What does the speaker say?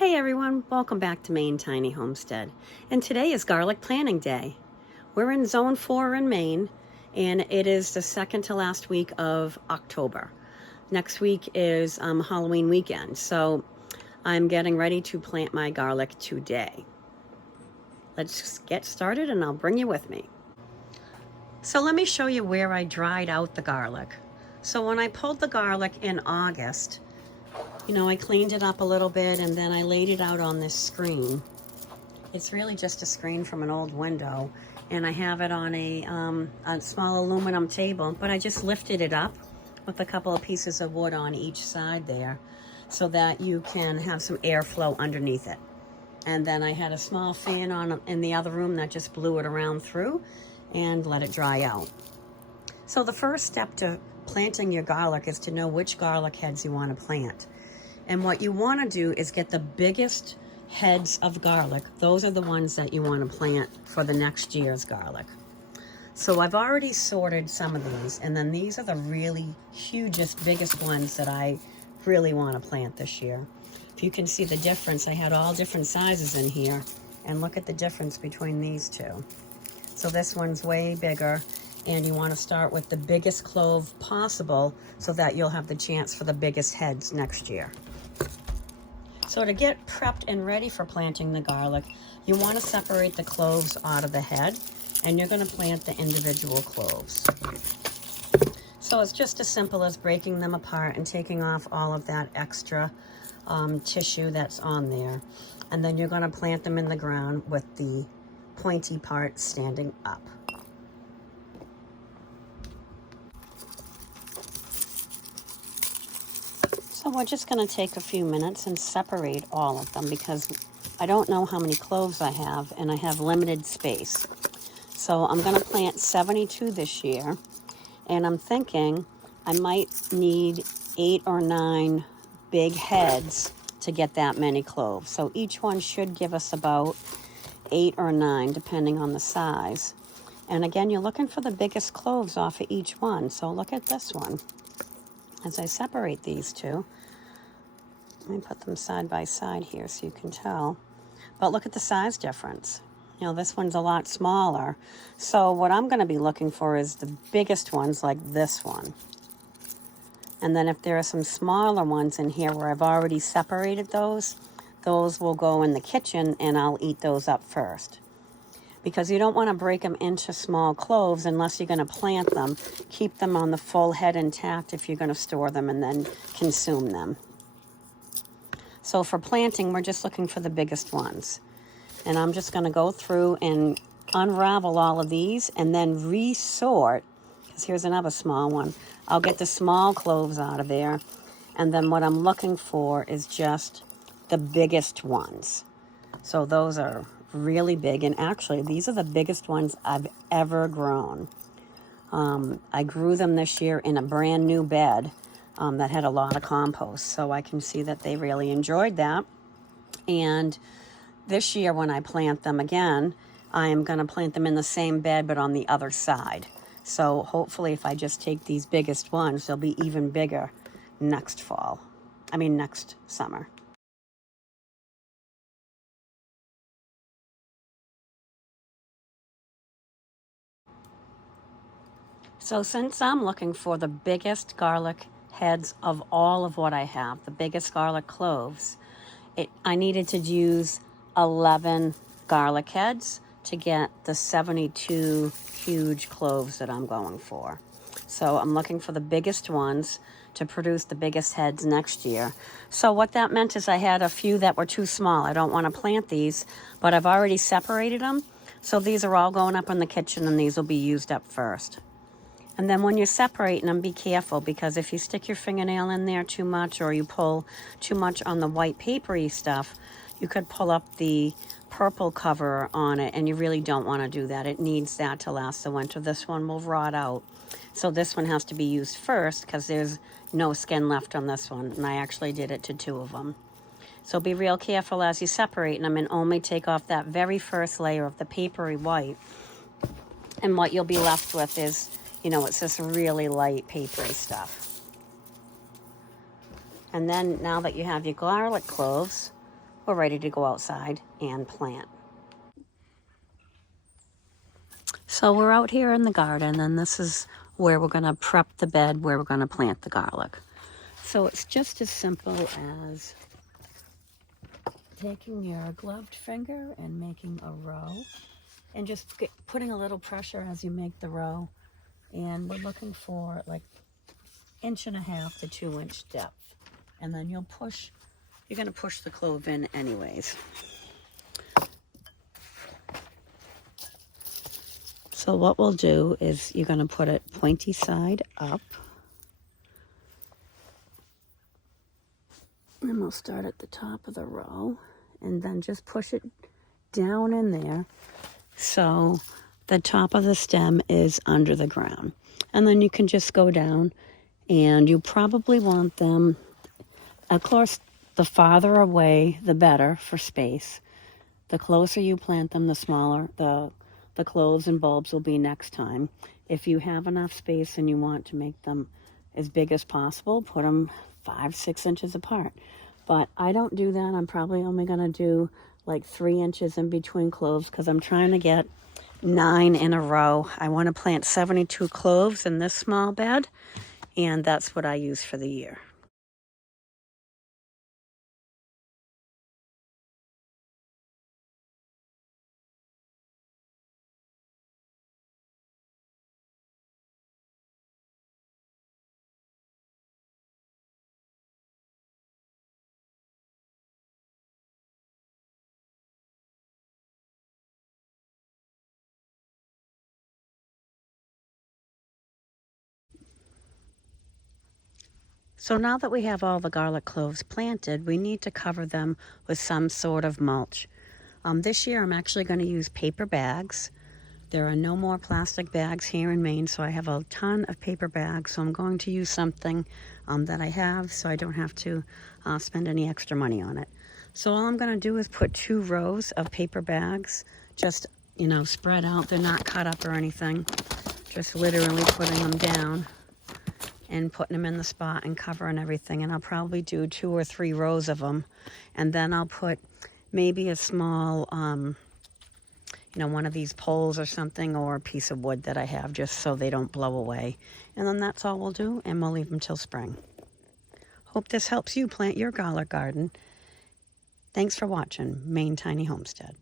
Hey everyone, welcome back to Maine Tiny Homestead. And today is Garlic Planting Day. We're in Zone 4 in Maine, and it is the second to last week of October. Next week is Halloween weekend, so I'm getting ready to plant my garlic today. Let's get started and I'll bring you with me. So let me show you where I dried out the garlic. So when I pulled the garlic in August, I cleaned it up a little bit and then I laid it out on this screen. It's really just a screen from an old window, and I have it on a small aluminum table, but I just lifted it up with a couple of pieces of wood on each side there so that you can have some airflow underneath it. And then I had a small fan on in the other room that just blew it around through and let it dry out. So the first step to planting your garlic is to know which garlic heads you want to plant. And what you want to do is get the biggest heads of garlic. Those are the ones that you want to plant for the next year's garlic. So I've already sorted some of these, and then these are the really hugest, biggest ones that I really want to plant this year. If you can see the difference, I had all different sizes in here, and look at the difference between these two. So this one's way bigger, and you want to start with the biggest clove possible so that you'll have the chance for the biggest heads next year. So to get prepped and ready for planting the garlic, you want to separate the cloves out of the head, and you're going to plant the individual cloves. So it's just as simple as breaking them apart and taking off all of that extra tissue that's on there. And then you're going to plant them in the ground with the pointy part standing up. So we're just going to take a few minutes and separate all of them because I don't know how many cloves I have and I have limited space. So I'm going to plant 72 this year, and I'm thinking I might need 8 or 9 big heads to get that many cloves. So each one should give us about 8 or 9 depending on the size. And again, you're looking for the biggest cloves off of each one. So look at this one. As I separate these two, let me put them side by side here so you can tell. But look at the size difference. This one's a lot smaller. So what I'm going to be looking for is the biggest ones like this one. And then if there are some smaller ones in here where I've already separated those will go in the kitchen and I'll eat those up first. Because you don't want to break them into small cloves unless you're going to plant them. Keep them on the full head intact if you're going to store them and then consume them. So for planting, we're just looking for the biggest ones. And I'm just going to go through and unravel all of these and then resort, because here's another small one. I'll get the small cloves out of there. And then what I'm looking for is just the biggest ones. So those are really big, and actually these are the biggest ones I've ever grown. I grew them this year in a brand new bed that had a lot of compost, so I can see that they really enjoyed that. And this year when I plant them again, I am going to plant them in the same bed but on the other side. So hopefully if I just take these biggest ones, they'll be even bigger next summer. So since I'm looking for the biggest garlic heads of all of what I have, the biggest garlic cloves, I needed to use 11 garlic heads to get the 72 huge cloves that I'm going for. So I'm looking for the biggest ones to produce the biggest heads next year. So what that meant is I had a few that were too small. I don't want to plant these, but I've already separated them. So these are all going up in the kitchen and these will be used up first. And then when you're separating them, be careful, because if you stick your fingernail in there too much or you pull too much on the white papery stuff, you could pull up the purple cover on it, and you really don't want to do that. It needs that to last the winter. This one will rot out. So this one has to be used first because there's no skin left on this one, and I actually did it to 2 of them. So be real careful as you separate them and only take off that very first layer of the papery white. And what you'll be left with is, it's this really light papery stuff. And then now that you have your garlic cloves, we're ready to go outside and plant. So we're out here in the garden, and this is where we're going to prep the bed where we're going to plant the garlic. So it's just as simple as taking your gloved finger and making a row, and just putting a little pressure as you make the row. And we're looking for like 1.5 to 2 inch depth. And then you're going to push the clove in anyways. So what we'll do is you're going to put it pointy side up. And we'll start at the top of the row and then just push it down in there so the top of the stem is under the ground. And then you can just go down, and you probably want them, of course, the farther away the better for space. The closer you plant them, the smaller the cloves and bulbs will be next time. If you have enough space and you want to make them as big as possible, put them 5-6 inches apart. But I don't do that. I'm probably only going to do like 3 inches in between cloves because I'm trying to get 9 in a row. I want to plant 72 cloves in this small bed, and that's what I use for the year. So now that we have all the garlic cloves planted, we need to cover them with some sort of mulch. This year I'm actually going to use paper bags. There are no more plastic bags here in Maine, so I have a ton of paper bags. So I'm going to use something that I have so I don't have to spend any extra money on it. So all I'm going to do is put 2 rows of paper bags, just, spread out. They're not cut up or anything. Just literally putting them down and putting them in the spot and covering everything. And I'll probably do 2 or 3 rows of them. And then I'll put maybe a small, one of these poles or something, or a piece of wood that I have, just so they don't blow away. And then that's all we'll do, and we'll leave them till spring. Hope this helps you plant your garlic garden. Thanks for watching Maine Tiny Homestead.